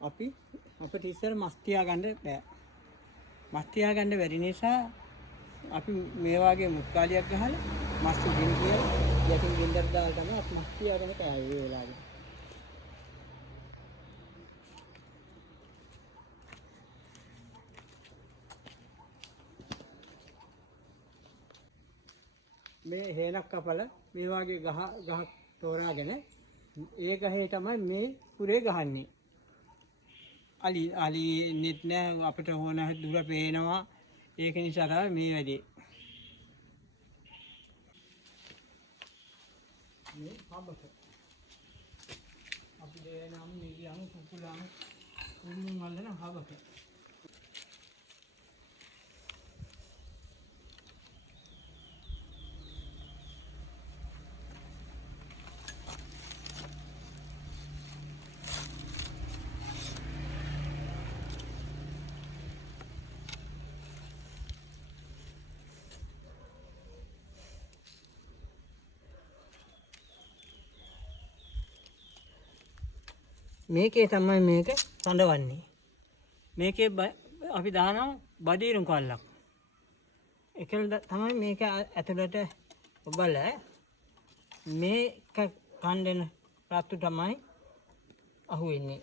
අපි අපිට ඉස්සර මස් තියාගන්න බෑ. මස් තියාගන්න බැරි නිසා අපි මේ වගේ මුක්කාලියක් ගහලා මස් උඩින් කියලා යටින් ගෙන්දර දාලා තමයි අපි මස් තියාගෙන කෑවේ ඒ වෙලාවේ. මේ හේනක් කපලා මේ වගේ ගහක් තෝරාගෙන ඒ ගහේ තමයි මේ කුරේ ගහන්නේ. අලි නෙත් නෑ අපිට ඕන දුර පේනවා. ඒක නිසා තමයි මේ වැඩේ. මේ හබක. අපි දෙනම් නිලියන් කුකුලන් උණුන් වලන හබක. මේකේ තමයි මේක සඳවන්නේ. මේකේ අපි දානවා බඩීරුම් කල්ලක්. ඒකල තමයි මේක ඇතුළට ඔබලා මේක කණ්ඩෙන රත්තු තමයි අහුවෙන්නේ.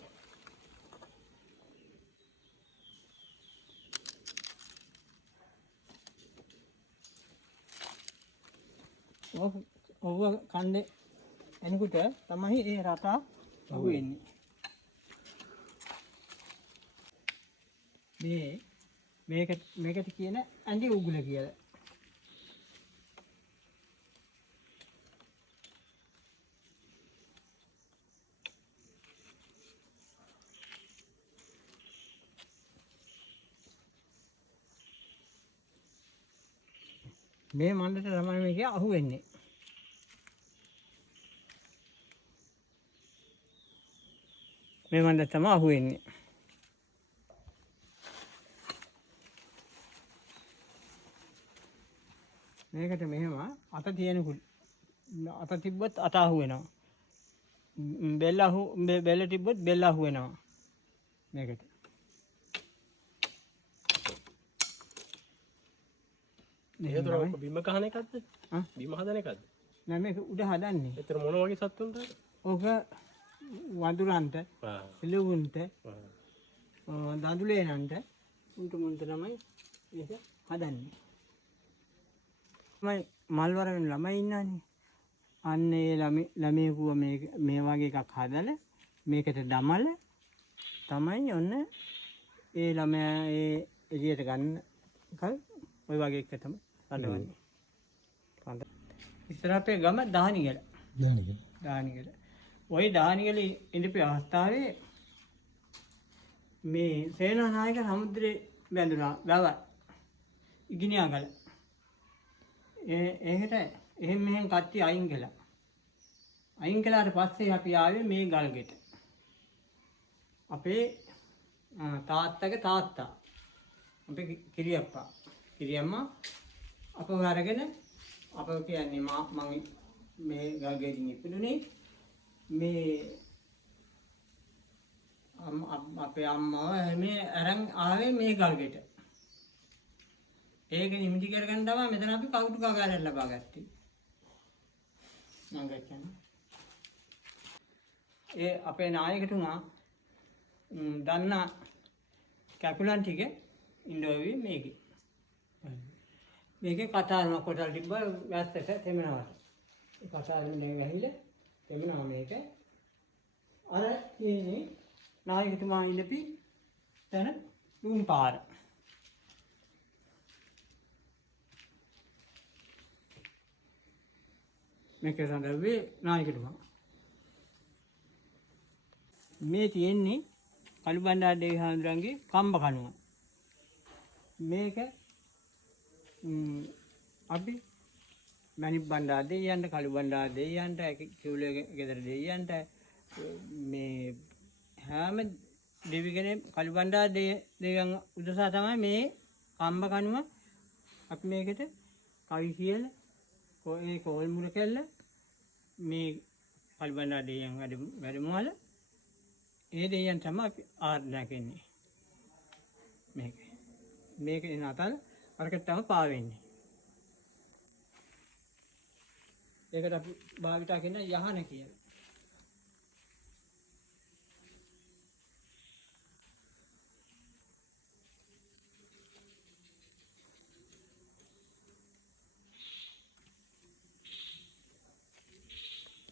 ඔව් කණ්ඩේ එනකොට තමයි ඒ රටා අහුවෙන්නේ. මේකට කියන ඇඳි උගුල කියලා. මේ මණ්ඩට තමයි මේක අහුවෙන්නේ. මේ මණ්ඩට තමයි අහුවෙන්නේ. මේකට මෙහෙම අත තියෙනකුත් අත තිබ්බත් අත අහු වෙනවා. බෙල්ල තිබ්බත් බෙල්ල අහු වෙනවා. මේකට. ඒතර බිම කහන එකක්ද? බිම හදන එකක්ද? නෑ මේක උඩ හදන්නේ. ඒතර මොන වගේ සත්තුන්ද? ඕක වඳුරන්ට, එළුවුන්ට, දඳුලේනන්ට උන්ට මුන්ට තමයි මේක හදන්නේ. මල්වර වෙන ළමයි ඉන්නනේ. අන්න ඒ ළමයෙකුව මේ වගේ එකක් හදලා මේකට දමලා තමයි ඔන්න ඒ ළමයා ඒ එළියට ගන්න කල් ওই වගේ එක තමයි හදවන්නේ. ඉස්සර අපේ ගම දානිගල. ওই දානිගල ඉඳපු අවස්ථාවේ මේ සේනානායක සමුද්‍රේ බැඳුනා ගව ඉගිනියාගල. ඒකට එහෙම මෙහෙම කට්ටිය අයින් කළා. අයින් කළාට පස්සේ අපි ආවේ මේ ගල්ගෙට. අපේ තාත්තගේ තාත්තා. අපේ කිරියම්මා අපව අරගෙන අපව කියන්නේ මම මේ ගල්ගෙටින් ඉපදුනේ. මේ අපේ අම්මව මේ අරන් ආවේ මේ ගල්ගෙට. ඒක නිමිති කරගන්න තමයි මෙතන අපි කවුරු කාගාරයක් ලබා ගත්තේ. මම ගත්තනේ. ඒ අපේ නායකතුමා දන්න කැපුලන් ටික ඉන්ඩෝවි මේකේ. මේකේ කතාරම කොටල් තිබ්බ වැස්සට තෙමනවා. ඒ කතාරම දැන් වැහිලා තෙමනවා මේක. අර ඉන්නේ නායකතුමා ඉඳපි තන දුම් පාර. මේක සඳහවේ නායකතුමා. මේ තියෙන්නේ කළුබණ්ඩාර දේවී හාමුදුරන්ගේ කම්බ කණුව. මේක අපි මණික් බණ්ඩාර දෙවියන්ට කළුබණ්ඩාර දෙවියන්ට කිව්ලේ ගෙදර දෙවියන්ට මේ හැම දෙවි කෙනෙක් කළුබණ්ඩාර දෙවියන් උදෙසා තමයි මේ කම්බ කණුව අපි මේකට කවි කියලා ඒ කෝල් මුල කෙල්ල මේ කළුබණ්ඩාර දෙවියන් වැඩමුවල ඒ දෙයයන් තමයි අපි ආර්ධනා කරන්නේ. මේක නතල් අරකට තමයි පාවෙන්නේ. ඒකට අපි භාවිතා කරන යහන කියලා.